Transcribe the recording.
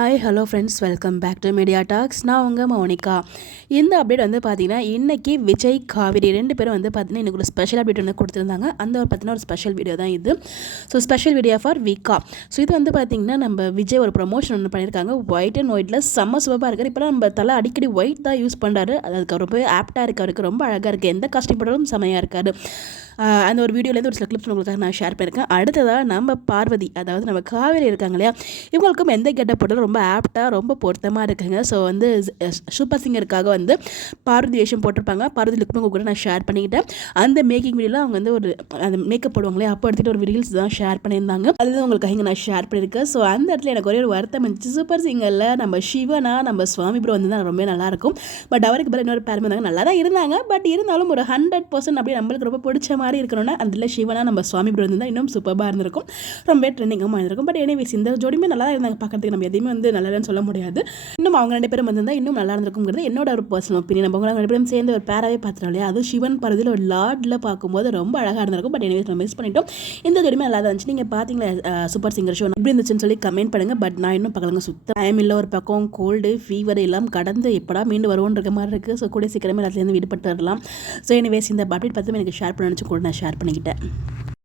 Hi hello friends, welcome back to Media Talks. நான் உங்கள் மௌனிகா. இந்த அப்டேட் வந்து பார்த்தீங்கன்னா, இன்றைக்கி விஜய் காவேரி 2 பேரும் வந்து பார்த்தீங்கன்னா இன்றைக்கி ஒரு ஸ்பெஷல் அப்டேட் வந்து கொடுத்துருந்தாங்க. அந்த ஒரு பார்த்தீங்கன்னா ஒரு ஸ்பெஷல் வீடியோ தான் இது. So special video for Vika. So இது வந்து பார்த்தீங்கன்னா நம்ம விஜய் ஒரு ப்ரொமோஷன் ஒன்று பண்ணியிருக்காங்க. ஒயிட் அண்ட் ஒயிட்டில் செம்ம சூப்பராக இருக்கார். இப்போ நம்ம தலை அடிக்கடி ஒயிட் தான் யூஸ் பண்ணுறாரு. அதுக்கு ரொம்ப ஆப்டாக இருக்குது, அவருக்கு ரொம்ப அழகாக இருக்குது. எந்த காஸ்டியூம் போட்டாலும் செம்மையாக இருக்காரு. அந்த ஒரு வீடியோலேருந்து ஒரு சில கிளிப்ஸ் உங்களுக்காக நான் ஷேர் பண்ணியிருக்கேன். அடுத்ததாக நம்ம பார்வதி, அதாவது நம்ம காவேரி இருக்காங்க இல்லையா, இவங்களுக்கும் எந்த கெட்டப் போட்டாலும் ரொம்ப ஆப்டாக ரொம்ப பொருத்தமாக இருக்குங்க. ஸோ வந்து சூப்பர் சிங்கருக்காக வந்து பார்வதி வேஷம் போட்டிருப்பாங்க. பார்வதி லுக் கூட நான் ஷேர் பண்ணிக்கிட்டேன். அந்த மேக்கிங் வீடியோவில் அவங்க வந்து ஒரு அந்த மேக்கப் போடுவாங்களே, அப்போ எடுத்துகிட்டு ஒரு ரீல்ஸ் தான் ஷேர் பண்ணியிருந்தாங்க. அதுதான் உங்களுக்காக இங்கே நான் ஷேர் பண்ணியிருக்கேன். ஸோ அந்த இடத்துல எனக்கு ஒரே ஒரு வருத்தம் இருந்துச்சு. சூப்பர் சிங்கரில் நம்ம சிவனா நம்ம சுவாமி ப்ரோ வந்து தான் ரொம்ப நல்லாயிருக்கும். பட் அவருக்கு பதில் இன்னொரு பேர் இருந்தாங்க, நல்லா தான் இருந்தாங்க. பட் இருந்தாலும் ஒரு 100% அப்படியே நம்மளுக்கு ரொம்ப பிடிச்ச மாதிரி இருக்கணும்னா அதில் சிவனா நம்ம சுவாமி ப்ரோ இருந்தால் இன்னும் சூப்பராக இருந்திருக்கும், ரொம்ப ட்ரெண்டிங்காக இருந்திருக்கும். பட் எனிவேஸ் இந்த ஜோடியுமே நல்லா இருந்தாங்க பார்க்கறதுக்கு. நம்ம எதையுமே வந்து நல்லான்னு சொல்ல முடியாது. இன்னும் அவங்க 2 பேரும் வந்திருந்தால் இன்னும் நல்லா இருந்திருக்குங்கிறது என்னோட ஒரு பர்சனல் ஒப்பீனியன். நம்ம அவங்க 2 பேரும் சேர்ந்து ஒரு பேராகவே பார்த்துட்டோம் இல்லையா, அதுவும் சிவன் பருதியில் ஒரு லார்டில் பார்க்கும்போது ரொம்ப அழகாக இருந்திருக்கும். பட் எனிவேஸ் நம்ம மிஸ் பண்ணிட்டோம். இந்த ஜோடியுமே நல்லா தான் இருந்துச்சு. நீங்கள் பார்த்தீங்களா சூப்பர் சிங்கர் ஷோ எப்படி இருந்துச்சுன்னு சொல்லி கமெண்ட் பண்ணுங்கள். பட் நான் இன்னும் பார்க்கலங்க, சுத்தம் டைம் இல்லை. ஒரு பக்கம் கோல்டு ஃபீவர் எல்லாம் கடந்து எப்படா மீண்டு வருவோன்ற மாதிரி இருக்குது. ஸோ கூட சீக்கிரமே எல்லாத்துலேருந்து விடுபட்டு வரலாம். ஸோ எனிவேஸ் இந்த அப்டேட் பார்த்து எனக்கு ஷேர் பண்ண நினச்சி கூட நான் ஷேர் பண்ணிக்கிட்டேன்.